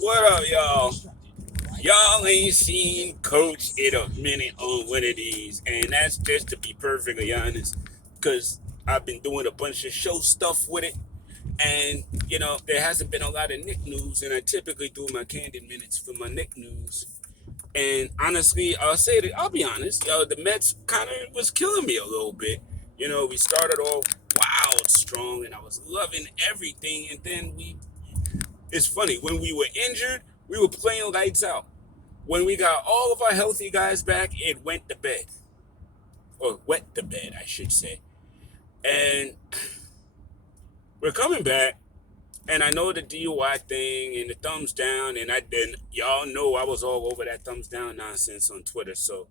What up, y'all? Y'all ain't seen Coach in a minute on one of these, and that's just to be perfectly honest, because I've been doing a bunch of show stuff with it, and there hasn't been a lot of Nick news, and I typically do my Candid Minutes for my Nick news. And honestly, I'll be honest, the Mets kind of was killing me a little bit. We started off wild strong, and I was loving everything, and then it's funny, when we were injured, we were playing lights out. When we got all of our healthy guys back, it went to bed. Or wet the bed, I should say. And we're coming back, and I know the DUI thing and the thumbs down, and y'all know I was all over that thumbs down nonsense on Twitter, so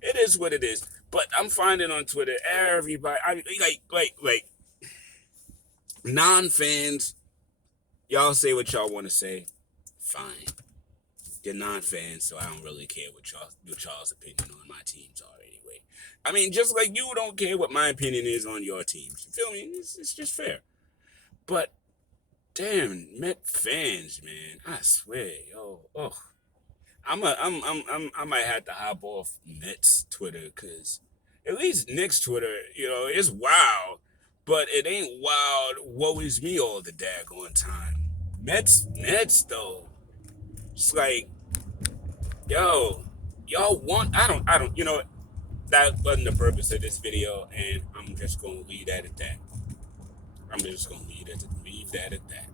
it is what it is. But I'm finding on Twitter, everybody, like non-fans, y'all say what y'all want to say, fine. You're non-fans, so I don't really care what y'all's opinion on my teams are anyway. I mean, just like you don't care what my opinion is on your teams. You feel me? It's just fair. But damn, Met fans, man, I swear, I might have to hop off Mets Twitter, because at least Knicks Twitter, it's wild, but it ain't wild. Woe is me all the daggone time. Mets though. It's like, yo, y'all want, I don't, that wasn't the purpose of this video, and I'm just going to leave that at that. Leave that at that.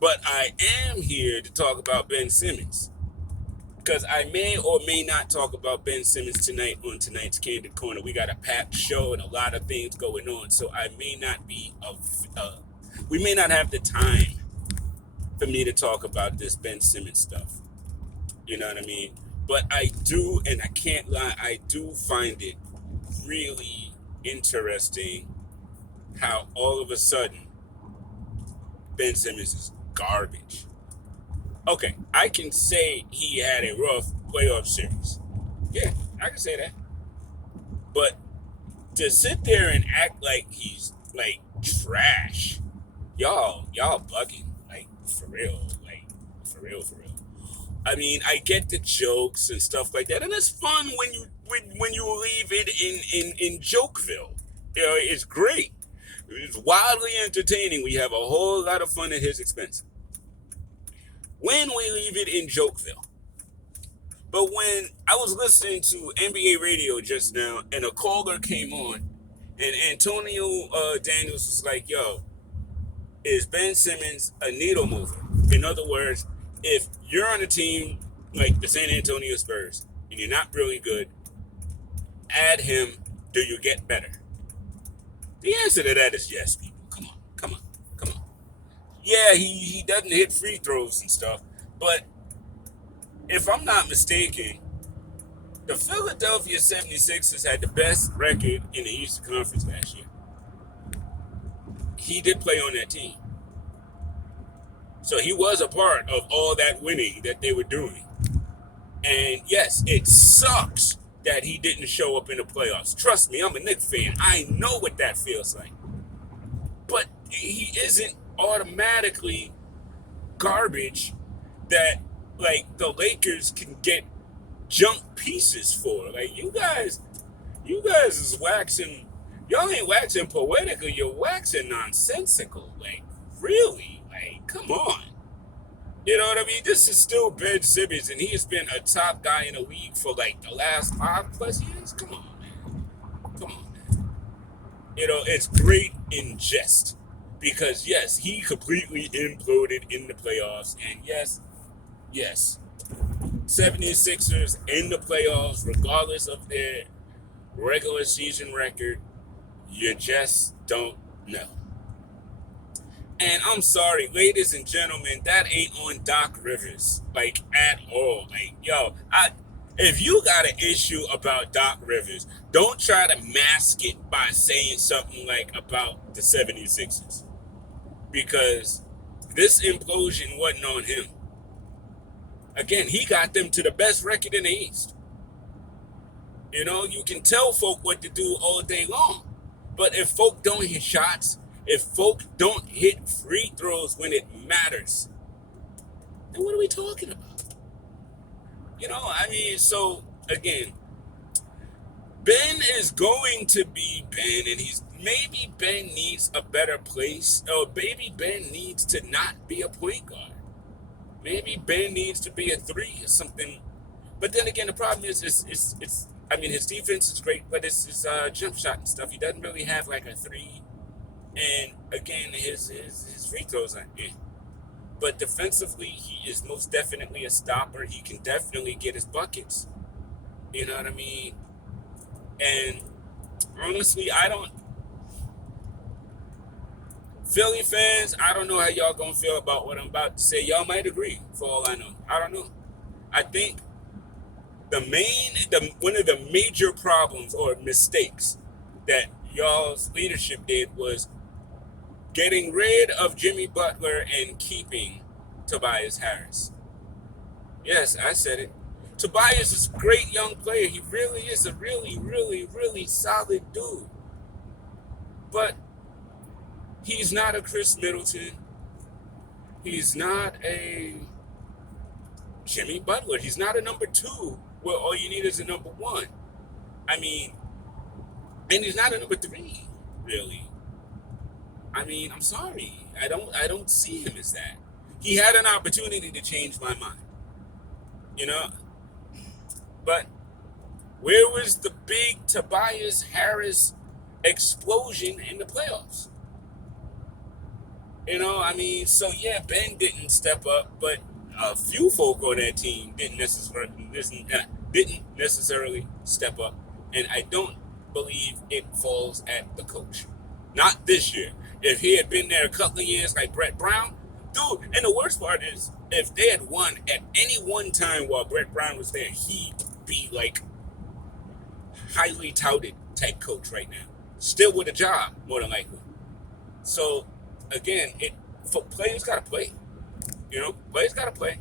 But I am here to talk about Ben Simmons, because I may or may not talk about Ben Simmons tonight on tonight's Candid Corner. We got a packed show and a lot of things going on, so we may not have the time for me to talk about this Ben Simmons stuff. You know what I mean? But I do, and I can't lie, I do find it really interesting how all of a sudden Ben Simmons is garbage. Okay, I can say he had a rough playoff series. Yeah, I can say that. But to sit there and act like he's like trash, y'all bugging, like for real, for real. I mean, I get the jokes and stuff like that, and it's fun when you leave it in Jokeville. It's great. It's wildly entertaining. We have a whole lot of fun at his expense when we leave it in Jokeville. But when I was listening to NBA radio just now, and a caller came on, and Antonio Daniels was like, "Yo, is Ben Simmons a needle mover?" In other words, if you're on a team like the San Antonio Spurs and you're not really good, add him. Do you get better? The answer to that is yes, people. Come on. Yeah, he doesn't hit free throws and stuff, but if I'm not mistaken, the Philadelphia 76ers had the best record in the Eastern Conference last year. He did play on that team. So he was a part of all that winning that they were doing. And yes, it sucks that he didn't show up in the playoffs. Trust me, I'm a Knicks fan. I know what that feels like. But he isn't automatically garbage that, like, the Lakers can get junk pieces for. Like, you guys is waxing, y'all ain't waxing poetical, you're waxing nonsensical. Like, really? Like, come on. You know what I mean? This is still Ben Simmons, and he has been a top guy in the league for like the last 5+ years. Come on, man. It's great in jest, because yes, he completely imploded in the playoffs, and yes, 76ers in the playoffs, regardless of their regular season record, you just don't know. And I'm sorry, ladies and gentlemen, that ain't on Doc Rivers, like, at all. Like, if you got an issue about Doc Rivers, don't try to mask it by saying something like about the 76ers. Because this implosion wasn't on him. Again, he got them to the best record in the East. You can tell folk what to do all day long. But if folk don't hit shots, if folk don't hit free throws when it matters, then what are we talking about? So again, Ben is going to be Ben, and maybe Ben needs a better place, or maybe Ben needs to not be a point guard. Maybe Ben needs to be a three or something. But then again, the problem is, his defense is great, but it's his jump shot and stuff. He doesn't really have like a three, and again, his free throws aren't in. But defensively, he is most definitely a stopper. He can definitely get his buckets. You know what I mean? And honestly, Philly fans, I don't know how y'all gonna feel about what I'm about to say. Y'all might agree, for all I know. I don't know. I think one of the major problems or mistakes that y'all's leadership did was getting rid of Jimmy Butler and keeping Tobias Harris. Yes, I said it. Tobias is a great young player. He really is a really, really, really solid dude. But he's not a Chris Middleton. He's not a Jimmy Butler. He's not a number two where all you need is a number one. I mean, and he's not a number three, really. I mean, I'm sorry. I don't see him as that. He had an opportunity to change my mind. But where was the big Tobias Harris explosion in the playoffs? So yeah, Ben didn't step up, but a few folk on that team didn't necessarily step up, and I don't believe it falls at the coach. Not this year. If he had been there a couple of years like Brett Brown, dude, and the worst part is, if they had won at any one time while Brett Brown was there, he'd be like highly touted type coach right now. Still with a job, more than likely. So again, players gotta play. Players gotta play.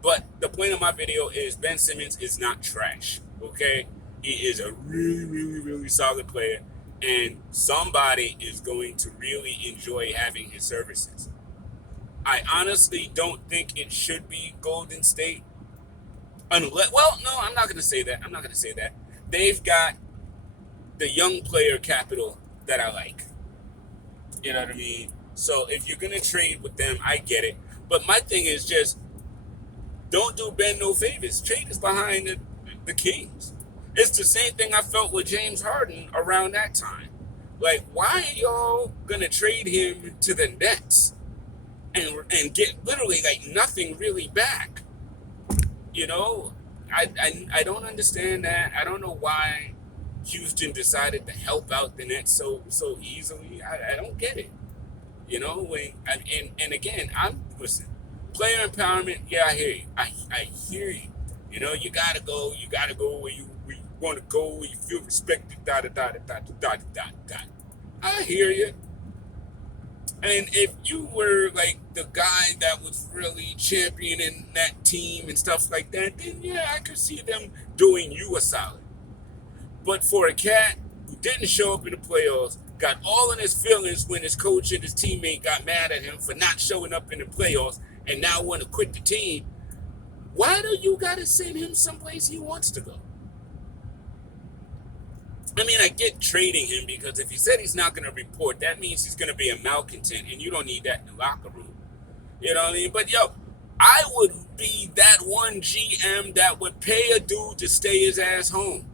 But the point of my video is Ben Simmons is not trash. Okay? He is a really, really, really solid player, and somebody is going to really enjoy having his services. I honestly don't think it should be Golden State. I'm not going to say that. They've got the young player capital that I like. You know what I mean? So if you're going to trade with them, I get it. But my thing is just, don't do Ben no favors. Trade is behind the Kings. It's the same thing I felt with James Harden around that time. Like, why are y'all going to trade him to the Nets and get literally like nothing really back? I don't understand that. I don't know why Houston decided to help out the Nets so easily. I don't get it. Again, listen, player empowerment. Yeah, I hear you. I hear you. You gotta go where you want to go, where you feel respected. I hear you. And if you were like the guy that was really championing that team and stuff like that, then yeah, I could see them doing you a solid. But for a cat who didn't show up in the playoffs, got all in his feelings when his coach and his teammate got mad at him for not showing up in the playoffs and now want to quit the team, why do you got to send him someplace he wants to go? I mean, I get trading him because if he said he's not going to report, that means he's going to be a malcontent, and you don't need that in the locker room. You know what I mean? But, I would be that one GM that would pay a dude to stay his ass home.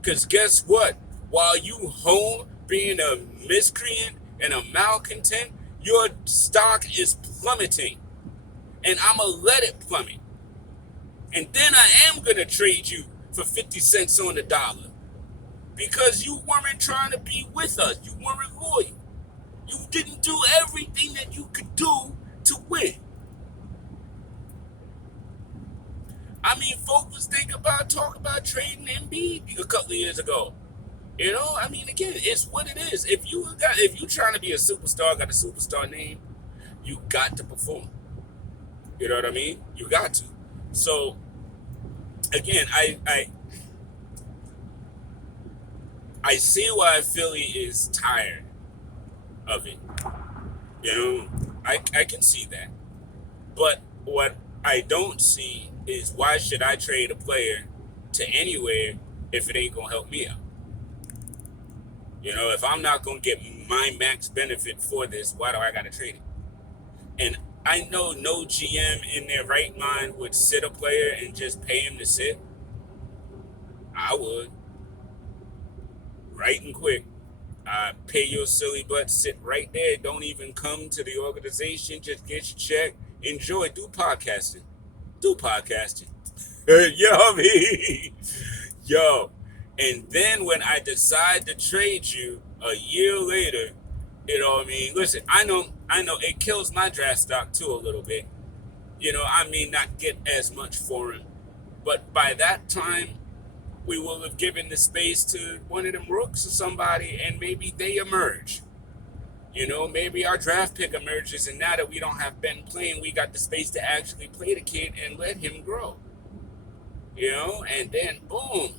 Because guess what? While you home being a miscreant and a malcontent, your stock is plummeting. And I'm going to let it plummet. And then I am going to trade you for 50 cents on the dollar. Because you weren't trying to be with us. You weren't loyal. You didn't do everything that you could do to win. I mean, folks was talking about trading Embiid a couple of years ago. Again, it's what it is. If you trying to be a superstar, got a superstar name, you got to perform. You know what I mean? You got to. So, again, I see why Philly is tired of it. I can see that. But what I don't see is why should I trade a player to anywhere if it ain't gonna help me out? If I'm not gonna get my max benefit for this, why do I gotta trade it? And I know no GM in their right mind would sit a player and just pay him to sit. I would, right and quick. Pay your silly butt, sit right there. Don't even come to the organization. Just get your check. Enjoy. Do podcasting. Do podcasting. You know what I mean? Yo. And then when I decide to trade you a year later, you know what I mean? Listen, I know it kills my draft stock too a little bit. I may not get as much for him. But by that time, we will have given the space to one of them rooks or somebody, and maybe they emerge. Maybe our draft pick emerges, and now that we don't have Ben playing, we got the space to actually play the kid and let him grow. And then boom,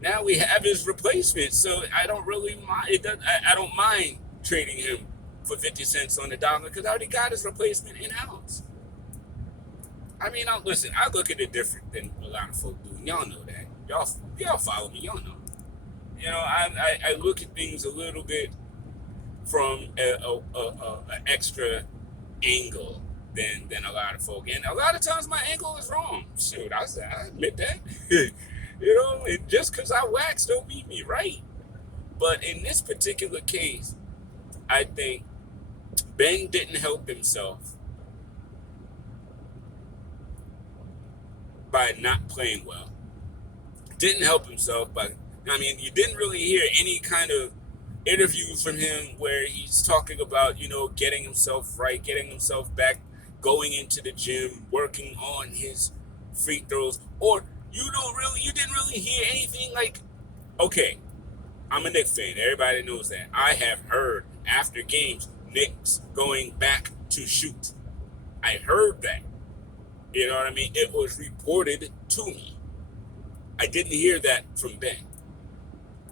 now we have his replacement. So I don't really mind. I don't mind trading him for 50 cents on the dollar because I already got his replacement in house. I mean, listen, I look at it different than a lot of folk do. Y'all know that. Y'all follow me. Y'all know. I look at things a little bit from an extra angle than a lot of folk, and a lot of times my angle is wrong. Shoot, I admit that. And just because I wax don't mean me right. But in this particular case, I think Ben didn't help himself by not playing well. Didn't help himself by, you didn't really hear any kind of interviews from him where he's talking about, getting himself right, getting himself back, going into the gym, working on his free throws, or you didn't really hear anything like, okay, I'm a Knicks fan. Everybody knows that. I have heard after games, Knicks going back to shoot. I heard that. You know what I mean? It was reported to me. I didn't hear that from Ben.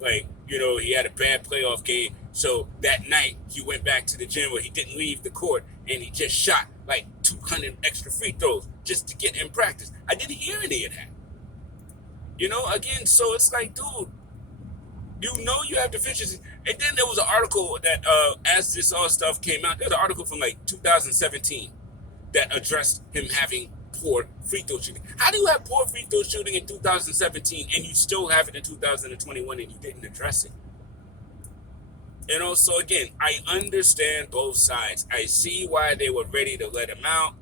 Like, he had a bad playoff game. So that night, he went back to the gym where he didn't leave the court and he just shot like 200 extra free throws just to get in practice. I didn't hear any of that. Again, so it's like, dude, you have deficiencies. And then there was an article that, as this all stuff came out, there was an article from like 2017 that addressed him having poor free throw shooting. How do you have poor free throw shooting in 2017 and you still have it in 2021 and you didn't address it? So again, I understand both sides. I see why they were ready to let him out.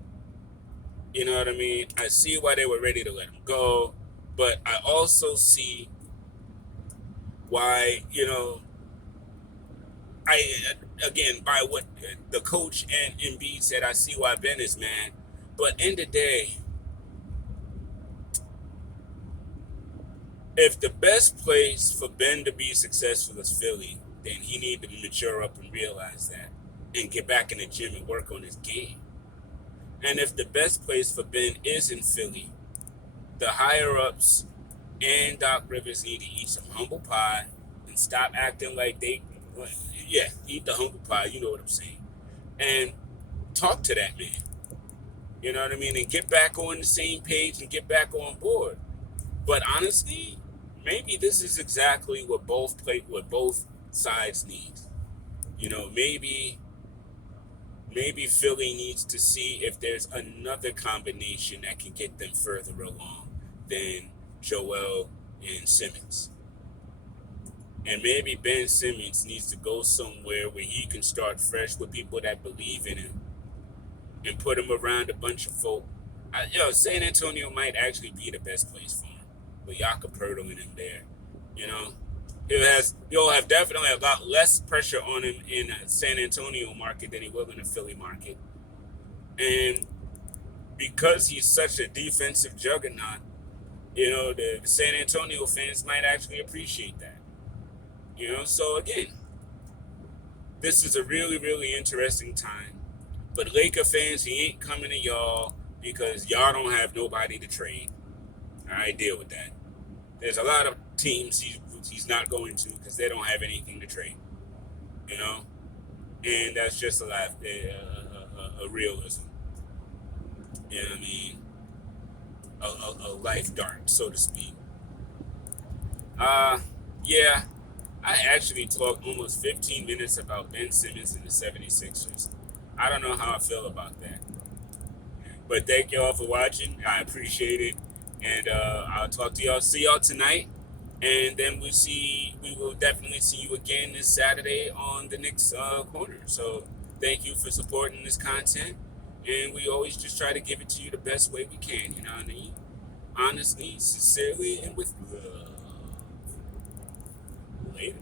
You know what I mean? I see why they were ready to let him go. But I also see why, by what the coach and Embiid said, I see why Ben is mad. But in the day, if the best place for Ben to be successful is Philly, then he needs to mature up and realize that and get back in the gym and work on his game. And if the best place for Ben is in Philly, the higher-ups and Doc Rivers need to eat some humble pie and stop acting like eat the humble pie, you know what I'm saying, and talk to that man. You know what I mean? And get back on the same page and get back on board. But honestly, maybe this is exactly what both sides need. Maybe Philly needs to see if there's another combination that can get them further along than Joel and Simmons. And maybe Ben Simmons needs to go somewhere where he can start fresh with people that believe in him and put him around a bunch of folk. San Antonio might actually be the best place for him. With Jakob Poeltl in him there. He'll have definitely a lot less pressure on him in a San Antonio market than he will in a Philly market. And because he's such a defensive juggernaut, the San Antonio fans might actually appreciate that. So again, this is a really, really interesting time. But Laker fans, he ain't coming to y'all because y'all don't have nobody to trade. All right, deal with that. There's a lot of teams he's not going to because they don't have anything to trade. And that's just a realism. You know what I mean? A life dart, so to speak. Uh, yeah, I actually talked almost 15 minutes about Ben Simmons and the 76ers. I don't know how I feel about that. But thank y'all for watching. I appreciate it. And I'll talk to y'all. See y'all tonight. And then we will definitely see you again this Saturday on the next corner. So thank you for supporting this content. And we always just try to give it to you the best way we can. You know what I mean? Honestly, sincerely, and with love. Later.